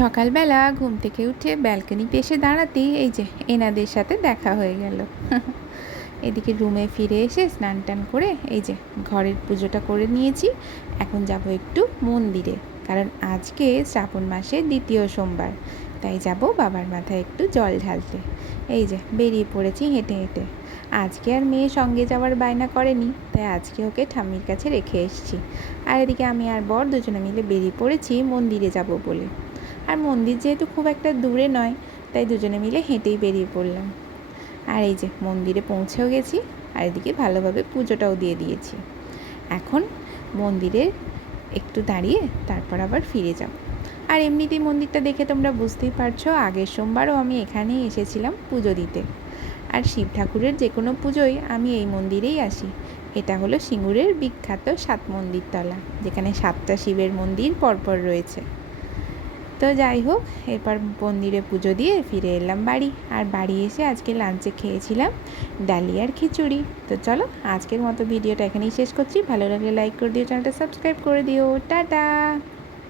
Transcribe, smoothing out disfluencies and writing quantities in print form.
সকালবেলা ঘুম থেকে উঠে ব্যালকনিতে এসে দাঁড়াতেই এই যে এনাদের সাথে দেখা হয়ে গেল। এদিকে রুমে ফিরে এসে স্নান টান করে এই যে ঘরের পুজোটা করে নিয়েছি। এখন যাব একটু মন্দিরে, কারণ আজকে শ্রাবণ মাসের দ্বিতীয় সোমবার, তাই যাব বাবার মাথায় একটু জল ঢালতে। এই যে বেরিয়ে পড়েছি হেঁটে হেঁটে। আজকে আর মেয়ে সঙ্গে যাওয়ার বায়না করেনি, তাই আজকে ওকে ঠাম্মির কাছে রেখে এসেছি। আর এদিকে আমি আর বর দুজনে মিলে বেরিয়ে পড়েছি মন্দিরে যাব বলে। আর মন্দির যেহেতু খুব একটা দূরে নয়, তাই দুজনে মিলে হেঁটেই বেরিয়ে পড়লাম। আর এই যে মন্দিরে পৌঁছেও গেছি, আর এদিকে ভালোভাবে পুজোটাও দিয়ে দিয়েছি। এখন মন্দিরে একটু দাঁড়িয়ে তারপর আবার ফিরে যাব। আর এমনিতেই মন্দিরটা দেখে তোমরা বুঝতেই পারছো, আগের সোমবারও আমি এখানেই এসেছিলাম পুজো দিতে। আর শিব ঠাকুরের যে কোনো পুজোয় আমি এই মন্দিরেই আসি। এটা হলো সিঙ্গুরের বিখ্যাত 7 মন্দির তলা, যেখানে 7টা শিবের মন্দির পরপর রয়েছে। তো যাই হোক, এরপর মন্দিরে পুজো দিয়ে ফিরে এলাম বাড়ি। আর বাড়ি এসে আজকে লাঞ্চে খেয়েছিলাম ডালিয়ার খিচুড়ি। তো চলো, আজকের মতো ভিডিওটা এখানেই শেষ করছি। ভালো লাগলে লাইক করে দিও, চ্যানেলটা সাবস্ক্রাইব করে দিও। টাটা।